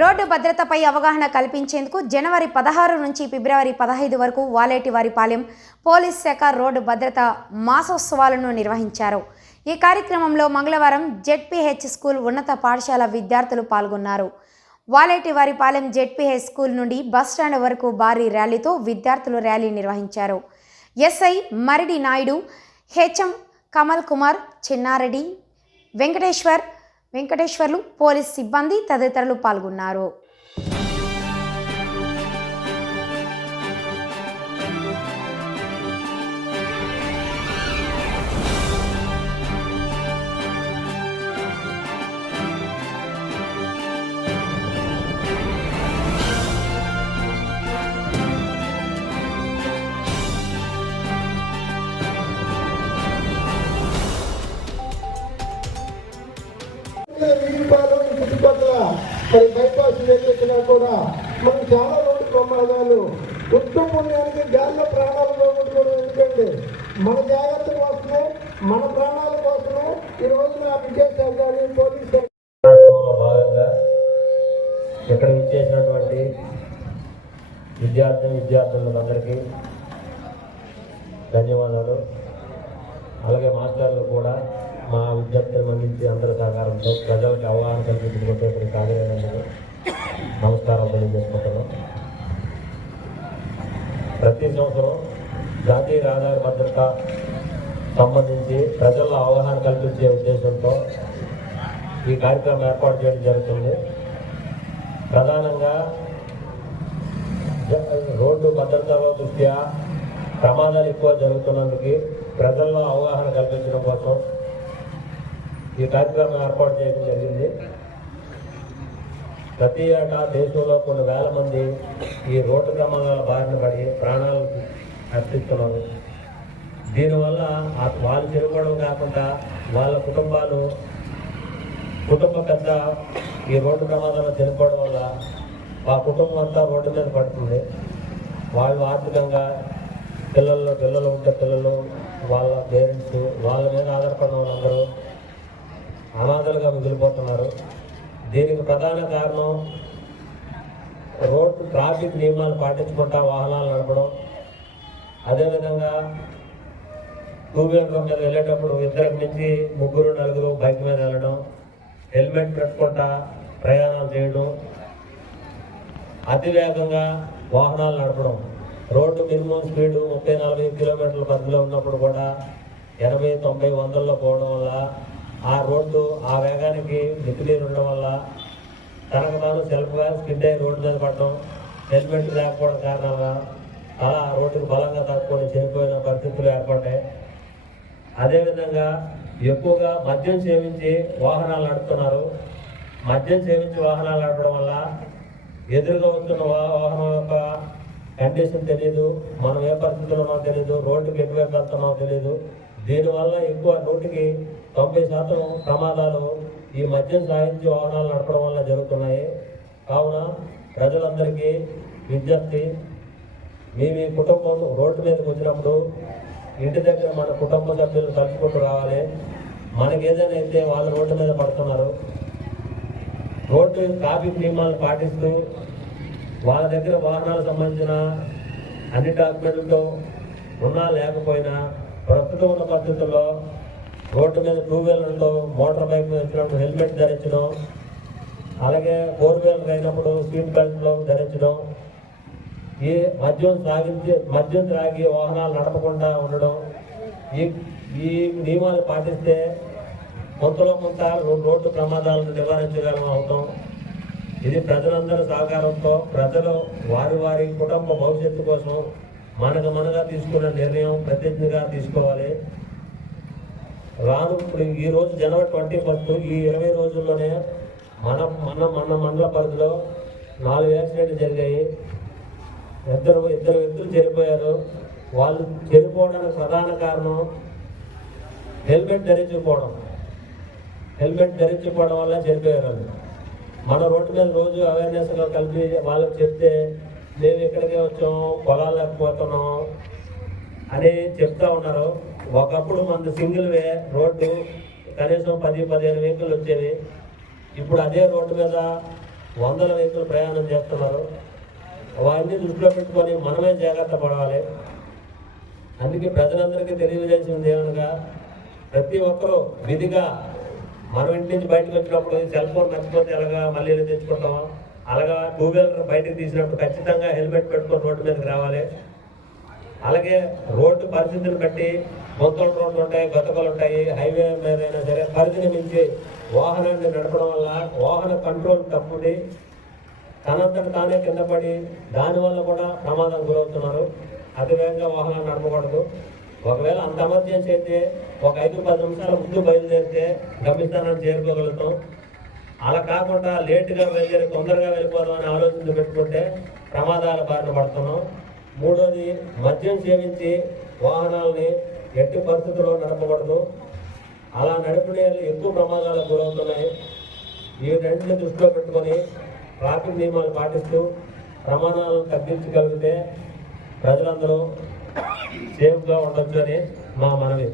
Road భద్రతపై అవగాహన కల్పించేందుకు జనవరి 16 నుంచి ఫిబ్రవరి 15 వరకు వాలేటివారిపాలెం పోలీస్ శాఖ రోడ్డు భద్రత మాసోత్సవాలను నిర్వహించారు. ఈ కార్యక్రమంలో మంగళవారం జెడ్పీహెచ్ స్కూల్ ఉన్నత పాఠశాల విద్యార్థులు పాల్గొన్నారు. వాలేటివారిపాలెం జెడ్పీహెచ్ స్కూల్ నుండి బస్టాండ్ వరకు భారీ ర్యాలీతో విద్యార్థులు ర్యాలీ నిర్వహించారు. SI Maridi Naidu, HM Kamal Kumar, Chinna Reddy, Venkateswarlu, police సిబ్బంది తదితరులు పాల్గొన్నారు. చుట్టుపక్కల మరి బైపాస్ వెళ్ళినా కూడా మనకు చాలా రోడ్డు ప్రమాదాలు ఉత్తమ పుణ్యానికి గాల్లో ప్రాణాలు పోగొట్టుకోవడం. ఎందుకంటే మన జాగ్రత్త కోసమే, మన ప్రాణాల కోసమే ఈ రోజు నా విద్యాశాఖ పోలీస్ భాగంగా ఇక్కడ ఇచ్చేసినటువంటి విద్యార్థులందరికీ ధన్యవాదాలు. అలాగే మాస్టర్లు కూడా మా విద్యార్థులను అందించి అందరి సహకారంతో ప్రజలకు అవగాహన కల్పించుకుంటూ ఇక్కడ కార్యాలయానికి నమస్కారం తెలియజేసుకుంటున్నాం. ప్రతి సంవత్సరం జాతీయ రహదారి భద్రత సంబంధించి ప్రజల్లో అవగాహన కల్పించే ఉద్దేశంతో ఈ కార్యక్రమం ఏర్పాటు చేయడం జరుగుతుంది. ప్రధానంగా రోడ్డు భద్రతలో దృష్ట్యా ప్రమాదాలు ఎక్కువ జరుగుతున్నందుకు ప్రజల్లో అవగాహన కల్పించడం కోసం ఈ కార్యక్రమం ఏర్పాటు చేయడం జరిగింది. ప్రతి ఏటా దేశంలో కొన్ని వేల మంది ఈ రోడ్డు ప్రమాదాల బారిన పడి ప్రాణాలు అర్పిస్తున్నారు. దీనివల్ల వాళ్ళు చనిపోవడం కాకుండా వాళ్ళ కుటుంబ పెద్ద ఈ రోడ్డు ప్రమాదంలో చనిపోవడం వల్ల ఆ కుటుంబం అంతా రోడ్డు మీద పడుతుంది. వాళ్ళు ఆర్థికంగా పిల్లలు ఉంటే పిల్లలు, వాళ్ళ పేరెంట్స్, వాళ్ళ మీద ఆధారపడిన వాళ్ళందరూ అనాథలుగా మిగిలిపోతున్నారు. దీనికి ప్రధాన కారణం రోడ్డు ట్రాఫిక్ నియమాలు పాటించకుండా వాహనాలు నడపడం. అదేవిధంగా టూ వీలర్ మీద వెళ్ళేటప్పుడు ఇద్దరికి నుంచి ముగ్గురు నలుగురు బైక్ మీద వెళ్ళడం, హెల్మెట్ పెట్టుకుంటా ప్రయాణాలు చేయడం, అతివేగంగా వాహనాలు నడపడం. రోడ్డు మినిమం స్పీడు 30-40 కిలోమీటర్ల పరిధిలో ఉన్నప్పుడు కూడా 80-90 100లో పోవడం వల్ల ఆ రోడ్డు ఆ వేగానికి నిక్కునీరు ఉండడం వల్ల తనకు తాను సెల్ఫ్గా స్కిడ్ అయ్యి రోడ్డు మీద పడడం, హెల్మెట్ లేకపోవడం కారణంగా అలా రోడ్డుకు బలంగా తక్కువ చనిపోయిన పరిస్థితులు ఏర్పడ్డాయి. అదేవిధంగా ఎక్కువగా మద్యం సేవించి వాహనాలు నడుపుతున్నారు. మద్యం సేవించి వాహనాలు నడపడం వల్ల ఎదురుగా వస్తున్న వాహనం యొక్క కండిషన్ తెలియదు, మనం ఏ పరిస్థితుల్లో ఉన్నామో తెలియదు, రోడ్డుకి ఎటువైపు వెళ్తున్నామో తెలియదు. దీనివల్ల ఎక్కువ 90% ప్రమాదాలు ఈ మద్యం సాగించి వాహనాలు నడపడం వల్ల జరుగుతున్నాయి. కావున ప్రజలందరికీ విజ్ఞప్తి, మీ కుటుంబం రోడ్డు మీదకి వచ్చినప్పుడు ఇంటి దగ్గర మన కుటుంబ సభ్యులు కలుపుకుంటూ రావాలి. మనకి ఏదైనా అయితే వాళ్ళు రోడ్డు మీద పడుతున్నారు. రోడ్డు ట్రాఫిక్ నియమాలు పాటిస్తూ వాళ్ళ దగ్గర వాహనాలకు సంబంధించిన అన్ని డాక్యుమెంట్లతో ఉన్నా లేకపోయినా ప్రస్తుతం ఉన్న పరిస్థితుల్లో రోడ్డు మీద టూ వీలర్తో మోటార్ బైక్ మీద వచ్చినప్పుడు హెల్మెట్ ధరించడం, అలాగే 4 వీలర్ అయినప్పుడు సీట్ బెల్ట్లో ధరించడం, ఈ మద్యం త్రాగి వాహనాలు నడపకుండా ఉండడం, ఈ నియమాలు పాటిస్తే కొంతలో కొంత రోడ్డు ప్రమాదాలను నివారించగలం అవుతాం. ఇది ప్రజలందరూ సహకారంతో ప్రజలు వారి కుటుంబ భవిష్యత్తు కోసం మనగా తీసుకున్న నిర్ణయం ప్రతిజ్ఞగా తీసుకోవాలి. ఇప్పుడు ఈరోజు జనవరి 21 ఈ 20 రోజుల్లోనే మన మండల పరిధిలో 4 యాక్సిడెంట్లు జరిగాయి. ఇద్దరు వ్యక్తులు చనిపోయారు. వాళ్ళు చనిపోవడానికి ప్రధాన కారణం హెల్మెట్ ధరించకపోవడం వల్ల చనిపోయారు. మన రోడ్డు మీద రోజు అవేర్నెస్గా కలిపి వాళ్ళకి చెప్తే మేము ఇక్కడికే వచ్చాం, పొలాలు లేకపోతున్నాం అని చెప్తా ఉన్నారు. ఒకప్పుడు మన సింగిల్ వే రోడ్డు కనీసం 10-15 వెహికల్ వచ్చేవి. ఇప్పుడు అదే రోడ్డు మీద వందల వెహికల్ ప్రయాణం చేస్తున్నారు. అవన్నీ దృష్టిలో పెట్టుకొని మనమే జాగ్రత్త పడాలి. అందుకే ప్రజలందరికీ తెలియజేసింది ఏమనగా, ప్రతి ఒక్కరూ విధిగా మనం ఇంటి నుంచి బయటకు వచ్చినప్పుడు సెల్ ఫోన్ మర్చిపోతే ఎలాగా మళ్ళీ తెచ్చుకుంటామా, అలాగా టూ వీలర్ బయటకు తీసినప్పుడు ఖచ్చితంగా హెల్మెట్ పెట్టుకొని రోడ్డు మీదకి రావాలి. అలాగే రోడ్డు పరిస్థితిని బట్టి బొంతల రోడ్లు ఉంటాయి, గతకలు ఉంటాయి. హైవే మీద అయినా సరే పరిధిని మించి వాహనాన్ని నడపడం వల్ల వాహన కంట్రోల్ తప్పుడి తనంతట తానే కింద పడి దానివల్ల కూడా ప్రమాదం గురవుతున్నారు. అతివేగంగా వాహనాలు నడపకూడదు. ఒకవేళ అంత ఎమర్జెన్సీ అయితే ఒక 5-10 నిమిషాల ముందు బయలుదేరితే గమ్యస్థానాన్ని చేరుకోగలుగుతాం. అలా కాకుండా లేటుగా వెళ్ళి తొందరగా వెళ్ళిపోదాం అని ఆలోచన పెట్టుకుంటే ప్రమాదాల బారిన పడుతున్నాం. మూడోది, మద్యం సేవించి వాహనాలని ఎట్టి పరిస్థితుల్లో నడపకూడదు. అలా నడిపిన ఎక్కువ ప్రమాదాలకు గురవుతున్నాయి. ఈ రెండింటిని దృష్టిలో పెట్టుకొని ట్రాఫిక్ నియమాలు పాటిస్తూ ప్రమాదాలను తగ్గించగలిగితే ప్రజలందరూ సేఫ్గా ఉండొచ్చు అని మా మనవి.